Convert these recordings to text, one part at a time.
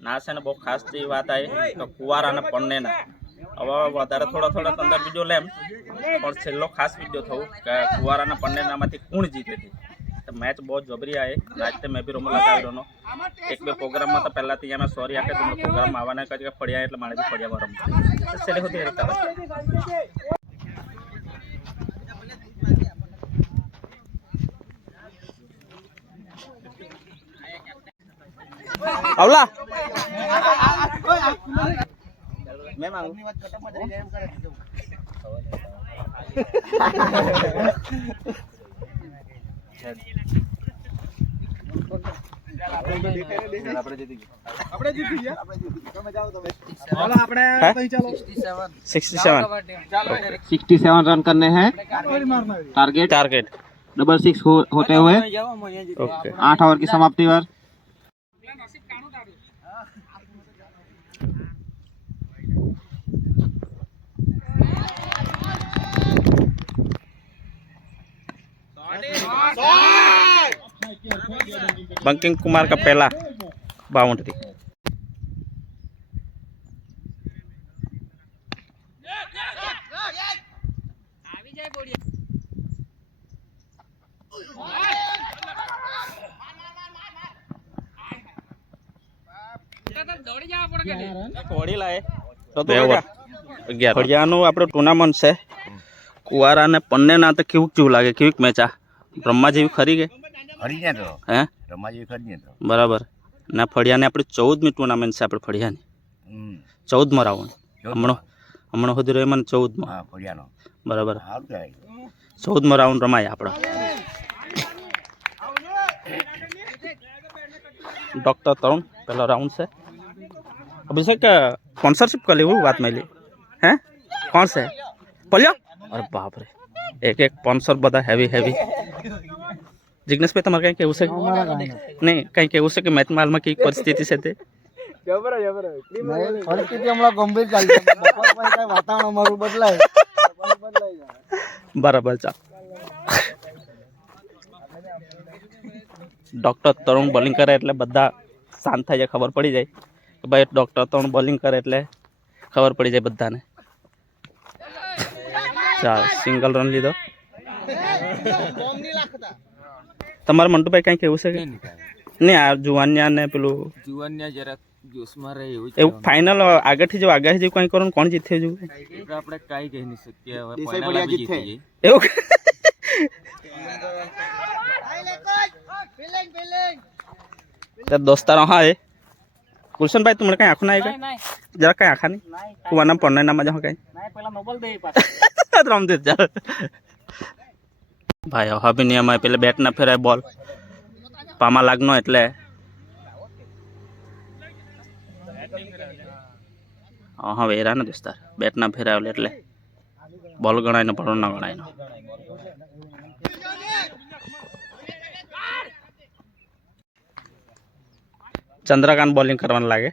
ના છે ને બહુ ખાસ જેવી વાત આવી તો કુવારા અને પન્નેના હવે વધારે થોડા થોડા અંદર વીડિયો લેમ. પણ છેલ્લો ખાસ વીડિયો થયું કે કુવાર અને પન્નેનામાંથી કોણ જીતે હતી મેચ બહુ જબરી આવી રાતે મેં બી રમવા લગાવી રહ્યો એક બે પ્રોગ્રામમાં તો પહેલાંથી અમે સોરી આપે તમને પ્રોગ્રામ આવવાના કહે કે ફળિયા એટલે મારે બી ફળિયામાં રમવું છેલ્લે સુધી રીતે આવલા. મેં માંગુ sixty seven sixty seven run करने हैं टारगेट टारगेट डबल सिक्स हो, होते हुए ओके आठ ओवर की समाप्ति पर बंकिंग कुमार का पहला बाउंड्री થોડી લાય બે ઓવર અગિયાર ફળિયાનું આપણું ટુર્નામેન્ટ છે કુવારા અને પન્નેના તો કેવું કેવું લાગે કેવીક મેચ આ રમવા જેવી ખરી કે ખરી ને તો હે રમાજી ખરી ને તો બરાબર ના ફળિયાને આપણે ચૌદમી ટુર્નામેન્ટ છે આપણે ફળિયાની હમ ચૌદમાં રાઉન્ડ ચૌદ. હમણાં હમણાં સુધી રહ્યો મને ચૌદમાં હા ફળિયાનો બરાબર સારું કહેવાય ચૌદમાં રાઉન્ડ રમાય આપણો ડૉક્ટર તરુણ પહેલો રાઉન્ડ છે અભિષેક સ્પોન્સરશિપ કરી લેવું વાત મળી હે કોણ છે પલ્યો અરે બાપ રે એક એક સ્પોન્સર બધા હેવી હેવી જિગ્નેશભાઈ તમારે કંઈ કેવું છે? નહીં કંઈ કેવું છે કે મેચમાં હાલમાં કઈ પરિસ્થિતિ છે તે? પરિસ્થિતિ હમણાં ગંભીર ચાલતી છે. બપોર પછી કાંઈ વાતાવરણ અમારું બદલાય. બરાબર ચાલ. ડૉક્ટર તરુણ બોલિંગ કરે એટલે બધા શાંત થઈ જાય ખબર પડી જાય. કે ભાઈ ડૉક્ટર તરુણ બોલિંગ કરે એટલે ખબર પડી જાય બધાને. ચાલ સિંગલ રન લીધો. તમારા મંટુભાઈ કઈ કેવું છે કે? નહીં આ જુવાનિયા ને પેલું જુવાનને જરાક જોશમાં રહે એવું જ એવું ફાઇનલ આગળથી જો આગાહી જેવું કંઈ કરો કોણ જીતે જેવું આપણે કાંઈ કહી નહીં શકીએ હવે final આવી જીતે. એવું દોસ્તારો હા એ. ગુલશનભાઈ તમને કઈ આંખો ના આવી કઈ જરા કઈ આંખા નહીં? કુવાના પણ નામાં જાઓ કઈ? રમદેવ ચાલ. ભાઈ હવે નિયમ પેલા બેટ ના ફેરાય બોલ. પામા લાગનો એટલે. હા હવે એરા ને દોસ્તાર બેટ ના ફેરાયેલો એટલે. બોલ ગણાય ને પણ ન ગણાય નો ચંદ્રકાંત બોલિંગ કરવાનું લાગે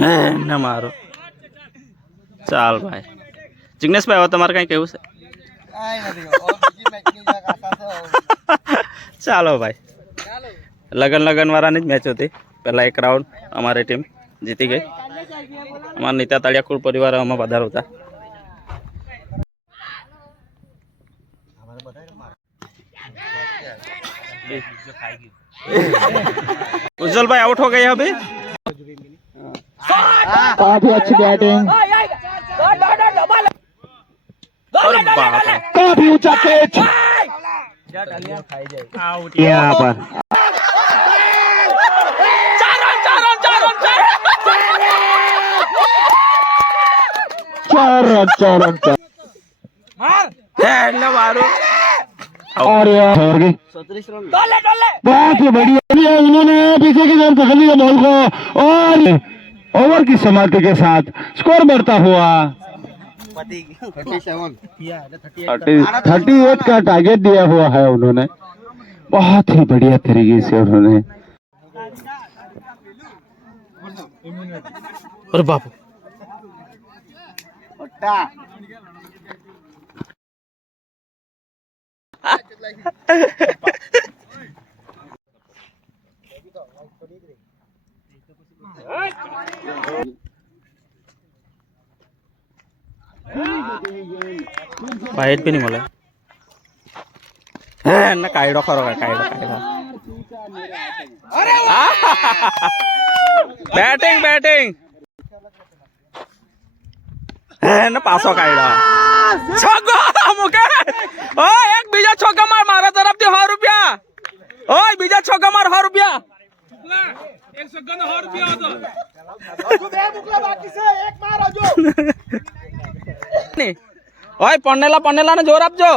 હે, ને મારો ચાલ ભાઈ જિગ્નેશભાઈ હવે તમારે કઈ કેવું છે કાંઈ નથી હવે બીજી મેચની જરાક આશા છે હવે. ચાલો ભાઈ લગન લગન વાળાની જ મેચ હતી पहला एक राउंड हमारी टीम जीती गई हमारे नीता ताड़ियाकुल परिवार हमें बाधार होता उज्जवल भाई आउट हो गए अभी काफ़ी अच्छी बैटिंग काफ़ी ऊँचा खेच क्या पर रचारंता मार। बहुत ही बढ़िया उन्होंने पीछे की जान पकड़ लिया बॉल को। और ओवर की समाप्ति के साथ स्कोर बढ़ता हुआ। थर्टी एट का टारगेट दिया हुआ है उन्होंने। बहुत ही बढ़िया तरीके से उन्होंने। और बापू বাইট পিনি মলে হ্যাঁ না কাইড খর কাইড ব্যাটিং ব্যাটিং એને પાછો કાઢ્યો. છગ્ગો મુકે ઓ એક બીજો છગ્ગો માર, મારા તરફથી 100 રૂપિયા. ઓય, બીજા છગ્ગો માર 100 રૂપિયા. ઓય પન્નેલા પન્નેલા જોર આપજો.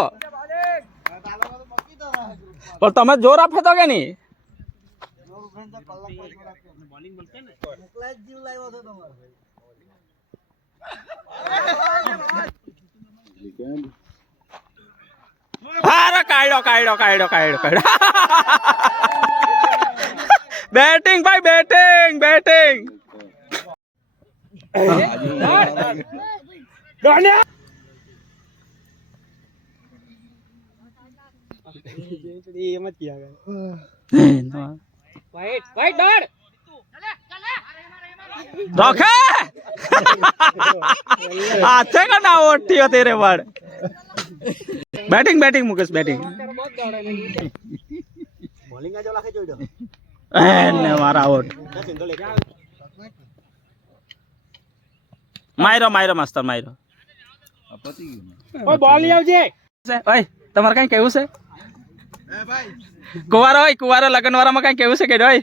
પણ તમે જોર આપે તો કે નહીં? હારે કાઢ્યો કાઢ્યો કાઢ્યો કાઢ્યો કાઢ્યો બેટિંગ ભાઈ બેટિંગ બેટિંગ. રોખે હાથે કના ઓટ્યો તેરે વાળ? Batting batting Mukesh batting. Bowling આજો લાખે જોઈ દો એને મારા ઓટ માયરો માયરો માસ્તર માયરો. ઓય બોલ લઈ આવજે. ઓય તમારે કઈ કેવું છે? કુવારો હોય કુવારો લગન લગનવારામાં કઈ કેવું છે કે ઓય?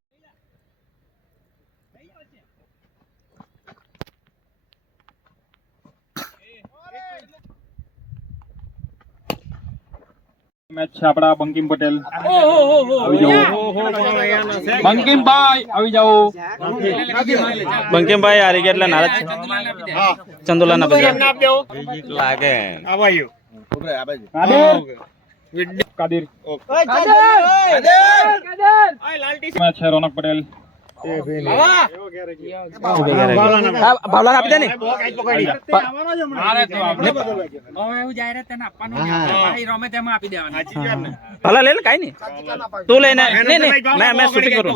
મેચ છે આપણા બંકિમ પટેલ આવી બંકિમભાઈ આવી જાઓ બંકિમભાઈ હારી ગયા એટલે નારાજ છે ચંદુલાના બધા લાગે કાદિર મેચ છે રોનક પટેલ ભાવલાને આપી દે ને? ભાવલા લે લે કાઈ તું લઈને નહીં નહીં. મેં મેં શૂટિંગ કરું.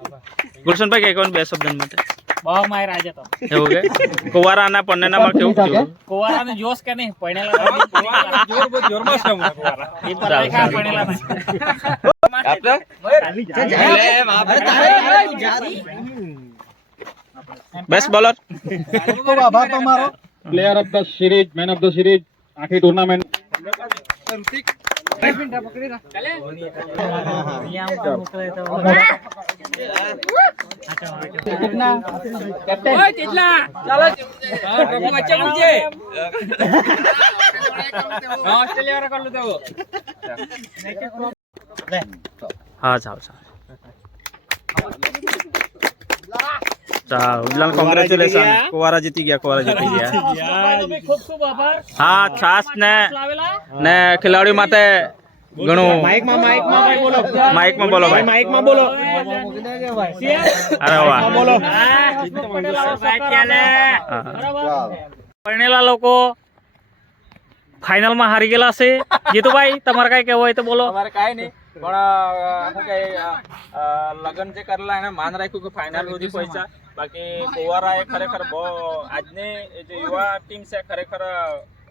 ગુલશનભાઈ કઈ કોણ બે શબ્દ માટે બહુ માર આજે તો એવું કે કુવારા અને પન્નેનામાં કેવું થયું કુવારાને જોશ કે નહીં પડેલા જોર બહુ જોરમાં છે હમણાં કુવારા. એ પર દેખા પડેલા બેસ્ટ બોલર ખૂબ આભાર તમારો player of the series man of the series આખી ટુર્નામેન્ટ હા ચાલ ચાલ ચાલ ઉજલાલ કોંગ્રેચ્યુલેશન કુવારા જીતી ગયા કુવારા જીતી ગયા ખૂબ ખૂબ આભાર હા ખાસ ને લાવેલા ને ખેલાડીઓ માટે ઘણું માઇકમાં માઇકમાં બોલો. ભાઈ. માઇકમાં બોલો. અરે વાહ. બોલો. પરણેલા લોકો ફાઇનલમાં હારી ગયેલા છે. જીતુભાઈ તમારે કઈ કહેવું હોય તો બોલો. અમારે કઈ નહીં પણ લગન જે કરેલા એને માન રાખ્યું કે ફાઇનલ સુધી પૈસા બાકી કુવારા એ ખરેખર બહુ આજની એ જે યુવા ટીમ છે ખરેખર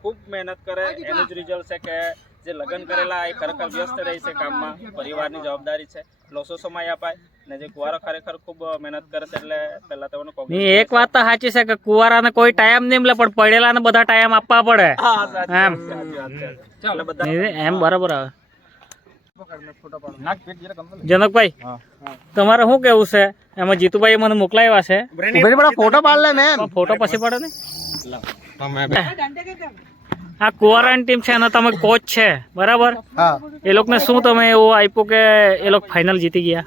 ખૂબ મહેનત કરે એનું જ રિઝલ્ટ છે કે જે લગ્ન કરેલા એ ખરેખર વ્યસ્ત રહે છે કામમાં પરિવારની જવાબદારી છે. લોસો સમય અપાય ને જે કુવારો ખરેખર ખૂબ મહેનત કરે છે એટલે પહેલા તો એનો એક વાત તો સાચી છે કે કુવારાને કોઈ ટાઈમ નહીં મળે પણ પડેલાને બધા ટાઈમ આપવા પડે. એમ. એમ બરાબર આવે. જનકભાઈ તમારે શું કેવું છે? એમાં જીતુભાઈ મને મોકલાવ્યા છે. ફોટો પાડ લે ફોટો પછી પડે ને. આ ક્વોરન્ટીન છે અને તમે કોચ છે બરાબર? હા. એ લોકોને શું તમે એવું આપ્યું કે એ લોકો ફાઇનલ જીતી ગયા?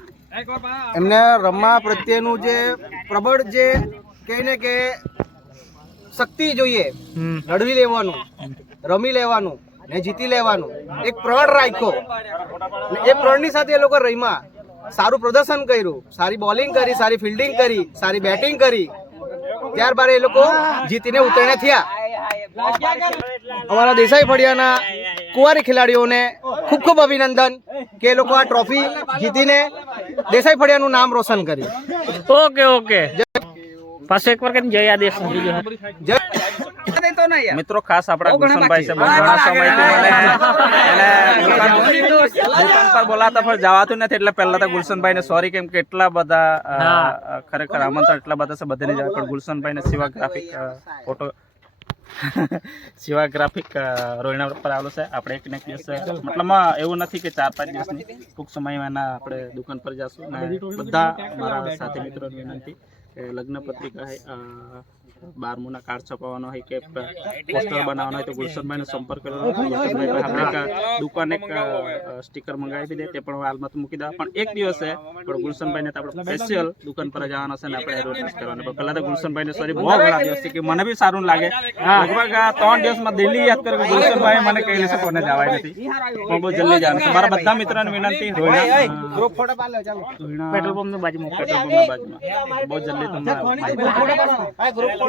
એમને રમવા પ્રત્યેનું જે પ્રબળ જે કહીને કે શક્તિ જોઈએ લડવી લેવાનું રમી લેવાનું ને જીતી લેવાનું એક પ્રણ રાખ્યો. એ પ્રણની સાથે એ લોકો રમ્યા. સારું પ્રદર્શન કર્યું સારી બોલિંગ કરી સારી ફિલ્ડિંગ કરી સારી બેટિંગ કરી. ત્યારબાદ એ લોકો જીતીને ઉતરણે થયા. અમારા દેસાઈ ફળિયાના કુંવારી ખેલાડીઓને ખૂબ ખૂબ અભિનંદન કે એ લોકો આ ટ્રોફી જીતીને દેસાઈ ફળિયાનું નામ રોશન કર્યું. Okay okay. પાછો એકવાર કરીને જય આદેશ જય મિત્રો ખાસ આપણા ગુલશનભાઈ છે ઘણા સમયથી દુકાન દુકાન પર બોલાતા પણ જવાતું નથી એટલે પહેલા તો ગુલશનભાઈ ને સોરી કેમ કે એટલા બધા ખરેખર આમંત્રણ એટલા બધા છે બધાને જાય પણ ગુલશનભાઈ ને સિવા ગ્રાફિક ફોટો સિવા ગ્રાફિક રોહિણા પર આવેલો છે. આપણે એક ને એક દિવસ મતલબમાં એવું નથી કે ચાર પાંચ દિવસની. ટૂંક સમયમાં એના આપણે દુકાન પર જશું. ને બધા મારા સાથે મિત્રો વિનંતી કે લગ્ન પત્રિકા બારમુના કાર્ડ છપાવવાનો હોય કે પોસ્ટર બનાવવાનો હોય તો ગુલશનભાઈનો સંપર્ક કરવાનો ગુલશનભાઈ પાસે આપણે એક દુકાન એક સ્ટીકર મંગાવી દે તે પણ હું હાલમાં તો મૂકી દઉં પણ એક દિવસે પણ ગુલશનભાઈને તો આપણે સ્પેશિયલ દુકાન પર જવાનો છે ને આપણે એડવર્ટાઇઝ કરવાનો પણ પહેલા તો ગુલશનભાઈને સોરી બહુ ઘણા દિવસથી કે મને બી સારું લાગે લગભગ આ ત્રણ દિવસમાં દિલ્હી યાદ કર્યું કે ગુલશનભાઈ મને કહી લેશે કોને જવાય નથી પણ બહુ જલ્દી જવાનું છે મારા બધા મિત્રોને વિનંતી રોહિણા રોહિણા પેટ્રોલ પંપ ની બાજુમાં પેટ્રોલ પંપના બાજુમાં બહુ જલ્દી તમને